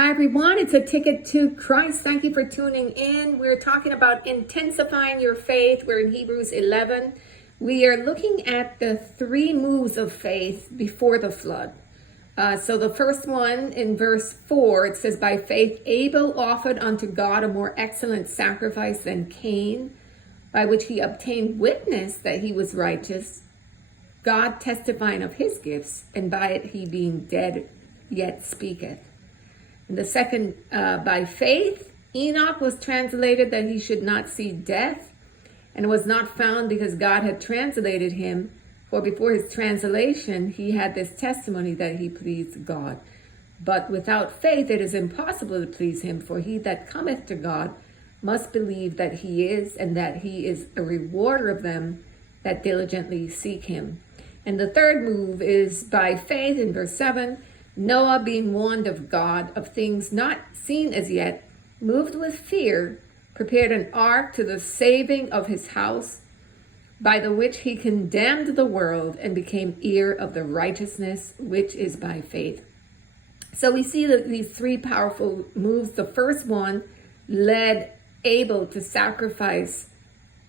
Hi everyone, it's a ticket to Christ. Thank you for tuning in. We're talking about intensifying your faith. We're in Hebrews 11. We are looking at the three moves of faith before the flood. So the first one in verse 4, it says, by faith Abel offered unto God a more excellent sacrifice than Cain, by which he obtained witness that he was righteous, God testifying of his gifts, and by it he being dead yet speaketh. And the second, by faith, Enoch was translated that he should not see death, and was not found because God had translated him. For before his translation, he had this testimony that he pleased God. But without faith, it is impossible to please him, for he that cometh to God must believe that he is, and that he is a rewarder of them that diligently seek him. And the third move is by faith in verse 7, Noah, being warned of God of things not seen as yet, moved with fear, prepared an ark to the saving of his house, by the which he condemned the world and became heir of the righteousness which is by faith. So we see that these three powerful moves. The first one led Abel to sacrifice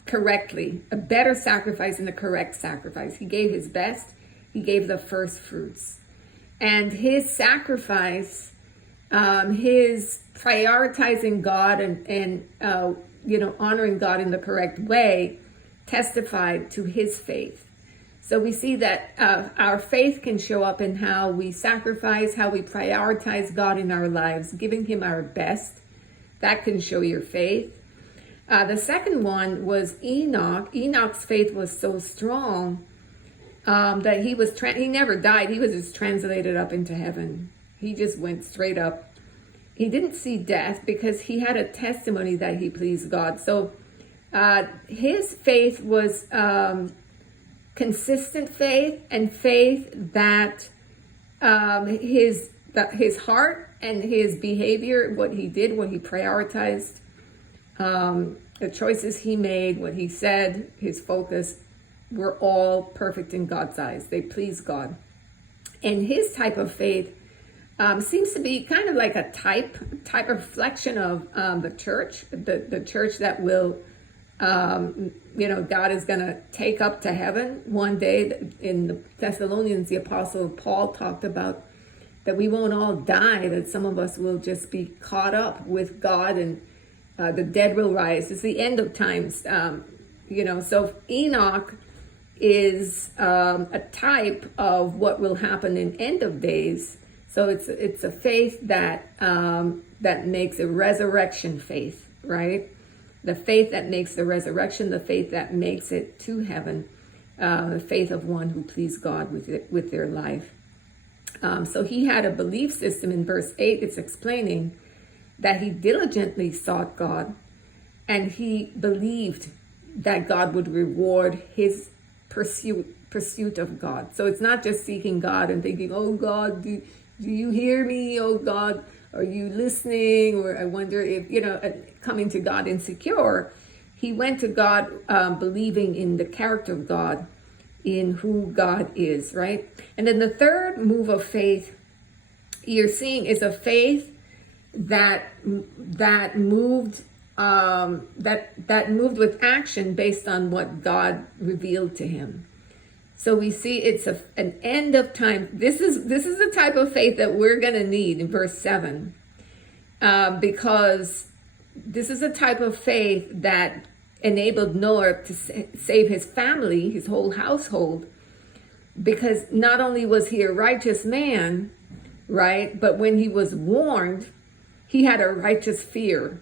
correctly, a better sacrifice than the correct sacrifice. He gave his best. He gave the first fruits. And his sacrifice, his prioritizing God and honoring God in the correct way, testified to his faith. So we see that our faith can show up in how we sacrifice, how we prioritize God in our lives, giving him our best. That can show your faith. The second one was Enoch. Enoch's faith was so strong that he never died. He was just translated up into heaven. He just went straight up. He didn't see death because he had a testimony that he pleased God. So his faith was consistent faith, and faith that his heart and his behavior, what he did, what he prioritized, the choices he made, what he said, his focus, were all perfect in God's eyes. They please God. And his type of faith seems to be kind of like a type reflection of the church, the church that will, God is going to take up to heaven one day. In the Thessalonians, the Apostle Paul talked about that we won't all die, that some of us will just be caught up with God, and the dead will rise. It's the end of times, So Enoch is a type of what will happen in end of days. So it's a faith that makes a resurrection faith, right? The faith that makes the resurrection, the faith that makes it to heaven, the faith of one who pleased God with their life. So he had a belief system. In verse 8, it's explaining that he diligently sought God, and he believed that God would reward his pursuit of God. So it's not just seeking God and thinking, oh God, do you hear me? Oh God, are you listening? Or I wonder if, coming to God insecure. He went to God believing in the character of God, in who God is, right? And then the third move of faith you're seeing is a faith that moved with action based on what God revealed to him. So we see it's an end of time. This is the type of faith that we're going to need in verse 7, because this is a type of faith that enabled Noah to save his family, his whole household, because not only was he a righteous man, right, but when he was warned, he had a righteous fear,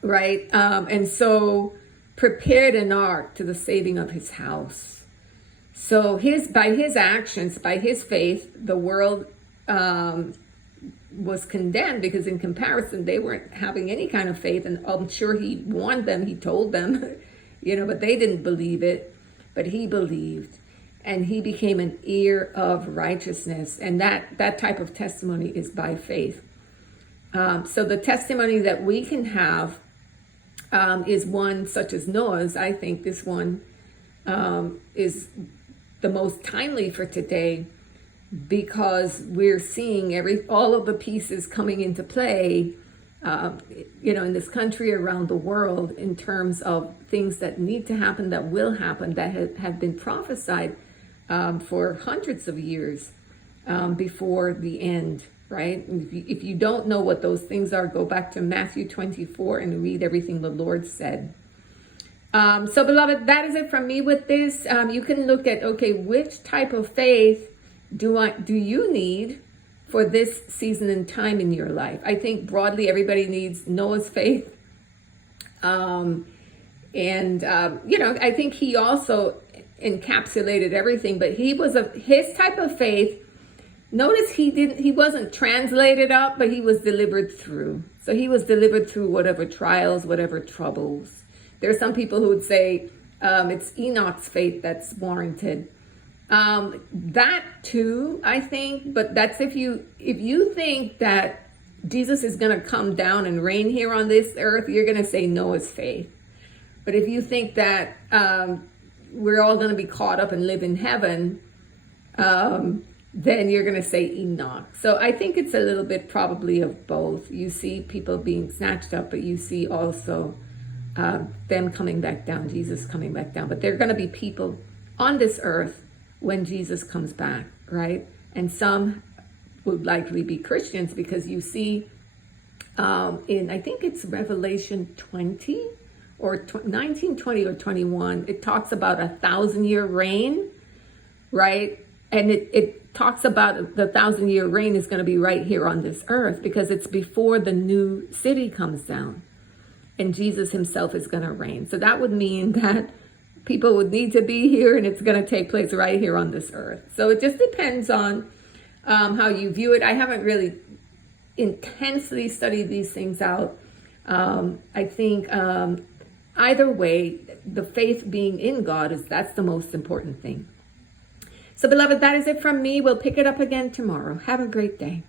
right? And so prepared an ark to the saving of his house. So by his actions, by his faith, the world was condemned, because in comparison, they weren't having any kind of faith. And I'm sure he warned them, he told them, but they didn't believe it. But he believed, and he became an heir of righteousness. And that type of testimony is by faith. So the testimony that we can have is one such as Noah's. I think this one is the most timely for today, because we're seeing all of the pieces coming into play, in this country, around the world, in terms of things that need to happen, that will happen, that have been prophesied for hundreds of years before the end, right? If you don't know what those things are, go back to Matthew 24 and read everything the Lord said. So beloved, that is it from me with this. You can look at, okay, which type of faith do you need for this season and time in your life? I think broadly everybody needs Noah's faith. I think he also encapsulated everything, but his type of faith. Notice he wasn't translated up, but he was delivered through. So he was delivered through whatever trials, whatever troubles. There are some people who would say it's Enoch's faith that's warranted. That too, I think, but that's if you think that Jesus is going to come down and reign here on this earth, you're going to say Noah's faith. But if you think that we're all going to be caught up and live in heaven, then you're going to say Enoch. So I think it's a little bit probably of both. You see people being snatched up, but you see also them coming back down, Jesus coming back down. But there are going to be people on this earth when Jesus comes back, right? And some would likely be Christians, because you see I think it's Revelation 20 or 19, 20 or 21, it talks about 1,000-year reign, right? And it talks about the 1,000-year reign is going to be right here on this earth, because it's before the new city comes down and Jesus himself is going to reign. So that would mean that people would need to be here, and it's going to take place right here on this earth. So it just depends on how you view it. I haven't really intensely studied these things out. I think either way, the faith being in God that's the most important thing. So beloved, that is it from me. We'll pick it up again tomorrow. Have a great day.